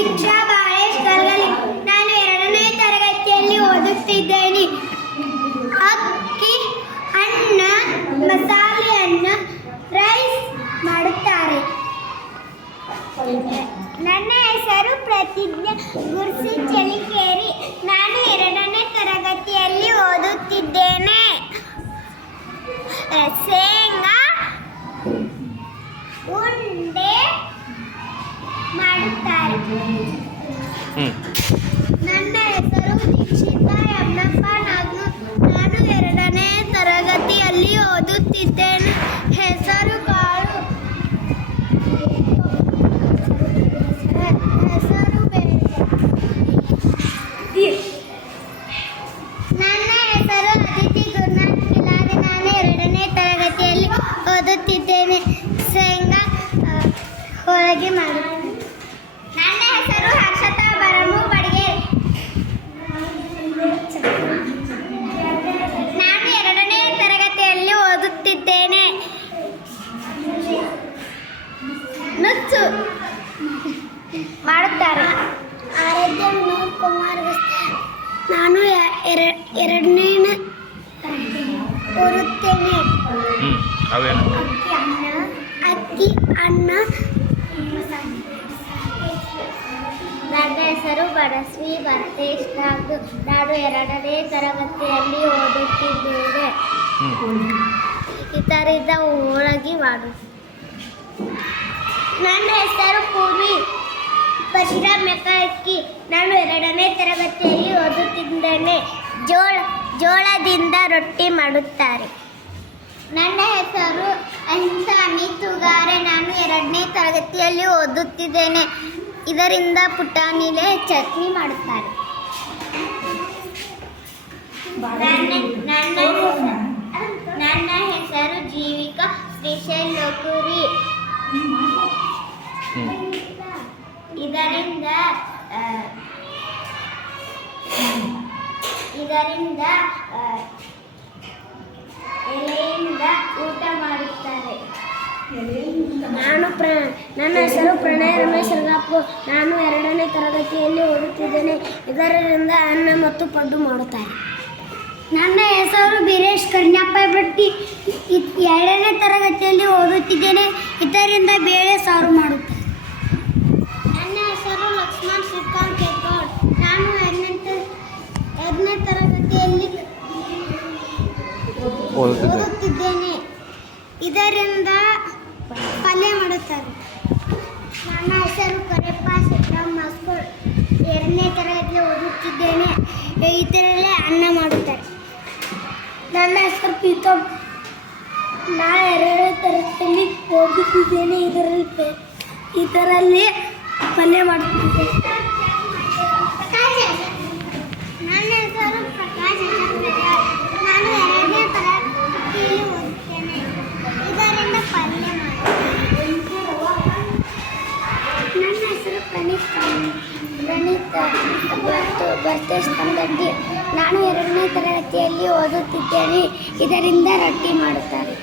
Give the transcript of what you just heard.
ದೀಕ್ಷಾ ಬಾಳೇಶ್ ಕಲ್ಗಲಿ. ನಾನು 2ನೇ ತರಗತಿಯಲ್ಲಿ ಓದುತ್ತಿದ್ದೇನೆ. ಅಕ್ಕಿ, ಅನ್ನ, ಮಸಾಲೆಯನ್ನು ರೈಸ್ ಮಾಡುತ್ತಾರೆ. ನನ್ನ ಹೆಸರು ಪ್ರತಿಜ್ಞಾ ಗುರ್ಸಿ ಚಳಿಕೇರಿ. ನಾನು 2ನೇ ತರಗತಿಯಲ್ಲಿ ಓದುತ್ತಿದ್ದೇನೆ. ಶೇಂಗಾ ಉಂಡೆ ಮಾಡುತ್ತಾರೆ. ನನ್ನ ಹೆಸರು ದೀಕ್ಷಿತಾ ಯಮನಪ್ಪ ನಾಗನೂರ್. ನಾನು 2ನೇ ತರಗತಿಯಲ್ಲಿ ಓದುತ್ತಿದ್ದೇನೆ. ಹೆಸರು ಕಾಳು, ಹೆಸರು ಬೇಳೆ. ನನ್ನ ಹೆಸರು ಅದಿತಿ ಗುರುನಾಥ್ ಕಿಲಾರಿ. ನಾನು 2ನೇ ತರಗತಿಯಲ್ಲಿ ಓದುತ್ತಿದ್ದೇನೆ. ಶೇಂಗಾ ಹೋಳಿಗೆ ಮಾಡುತ್ತೇನೆ. ನನ್ನ ಹೆಸರು ಹರ್ಷತಾ ಬರಮು ಬಡಿಗೇರಿ. ನಾನು 2ನೇ ತರಗತಿಯಲ್ಲಿ ಓದುತ್ತಿದ್ದೇನೆ. ನುಚ್ಚು ಮಾಡುತ್ತಾರೆ. ಆರಾಧ್ಯ ವಿನೋದ್ ಕುಮಾರ್. ನಾನು 2ನೇ ಓದುತ್ತೇನೆ. ಅಕ್ಕಿ, ಅನ್ನ, ನನ್ನ ಹೆಸರು ಬಡಸ್ವಿ ಭರತೇಶ್ ನಾಗ್ದು. ನಾನು 2ನೇ ತರಗತಿಯಲ್ಲಿ ಓದುತ್ತಿದ್ದೇನೆ. ಇದರಿಂದ ಹೋಳಿಗೆ ಮಾಡು. ನನ್ನ ಹೆಸರು ಪೂರ್ವಿ ಪರಶುರಾಮ್ ಮೆಕಾಕಿ. ನಾನು 2ನೇ ತರಗತಿಯಲ್ಲಿ ಓದುತ್ತಿದ್ದೇನೆ. ಜೋಳದಿಂದ ರೊಟ್ಟಿ ಮಾಡುತ್ತಾರೆ. ನನ್ನ ಹೆಸರು ಅಹಿಂಸಾ ಅಮಿತ್ ತುಗಾರೆ. ನಾನು 2ನೇ ತರಗತಿಯಲ್ಲಿ ಓದುತ್ತಿದ್ದೇನೆ. ಇದರಿಂದ ಪುಟಾಣಿಲೆ ಚಟ್ನಿ ಮಾಡುತ್ತಾರೆ. ನನ್ನ ಹೆಸರು ಜೀವಿಕಾ ಶ್ರೀಶೈಲ್ ಲೋಕೂರಿ. ಇದರಿಂದ ಎಲೆಯಿಂದ ಊಟ ಮಾಡುತ್ತಾರೆ. ನನ್ನ ಹೆಸರು ಪ್ರಣಯ್ ರಮೇಶ್ ರಂಗಾಪುರ್. ನಾನು 2ನೇ ತರಗತಿಯಲ್ಲಿ ಓದುತ್ತಿದ್ದೇನೆ. ಇದರಿಂದ ಅನ್ನ ಮತ್ತು ಪಡ್ಡು ಮಾಡುತ್ತಾರೆ. ನನ್ನ ಹೆಸರು ಬೀರೇಶ್ ಕರ್ಣಪ್ಪ ಭಟ್ಟಿ. 2ನೇ ತರಗತಿಯಲ್ಲಿ ಓದುತ್ತಿದ್ದೇನೆ. ಇದರಿಂದ ಬೇಳೆ ಸಾರು ಮಾಡುತ್ತಾರೆ. ನನ್ನ ಹೆಸರು ಲಕ್ಷ್ಮಣ್ ಶ್ರೀಕಾಂತ್ ಕೇತ್ಗೌಡ್. ನಾನು 2ನೇ ತರಗತಿಯಲ್ಲಿ ಓದುತ್ತಿದ್ದೇನೆ. ಇದರಿಂದ ಪಲ್ಯ ಮಾಡುತ್ತಾರೆ. ನನ್ನ ಹೆಸರು ಕರೆಪ್ಪ ಸಿದ್ದರಾಮ್ ಮಾಸ್ಕೋಡ್. 2ನೇ ತರಗತಿಯಲ್ಲಿ ಓದುತ್ತಿದ್ದೇನೆ. ಇದರಲ್ಲೇ ಅನ್ನ ಮಾಡುತ್ತಾರೆ. ನನ್ನ ಹೆಸರು ಪ್ರೀತಮ್. ನಾನು 2ನೇ ತರಗತಿಯಲ್ಲಿ ಓದುತ್ತಿದ್ದೇನೆ. ಇದರಲ್ಲಿ ಪಲ್ಯ ಮಾಡುತ್ತಿದ್ದೇನೆ. ನನ್ನ ಹೆಸರು ಪ್ರಕಾಶ್. ನಾನು 2ನೇ ತರಗತಿಯಲ್ಲಿ ಓದುತ್ತೇನೆ. ಇದರಿಂದ ಪಲ್ಯ ಮಾಡುತ್ತೇನೆ. ನನ್ನ ಹೆಸರು ಪ್ರಣೀತ್ ಭರ್ತೇಶ್ ತಂಗಡ್ಡಿ. ನಾನು 2ನೇ ತರಗತಿಯಲ್ಲಿ ಓದುತ್ತಿದ್ದೇನೆ. ಇದರಿಂದ ರೊಟ್ಟಿ ಮಾಡುತ್ತಾರೆ.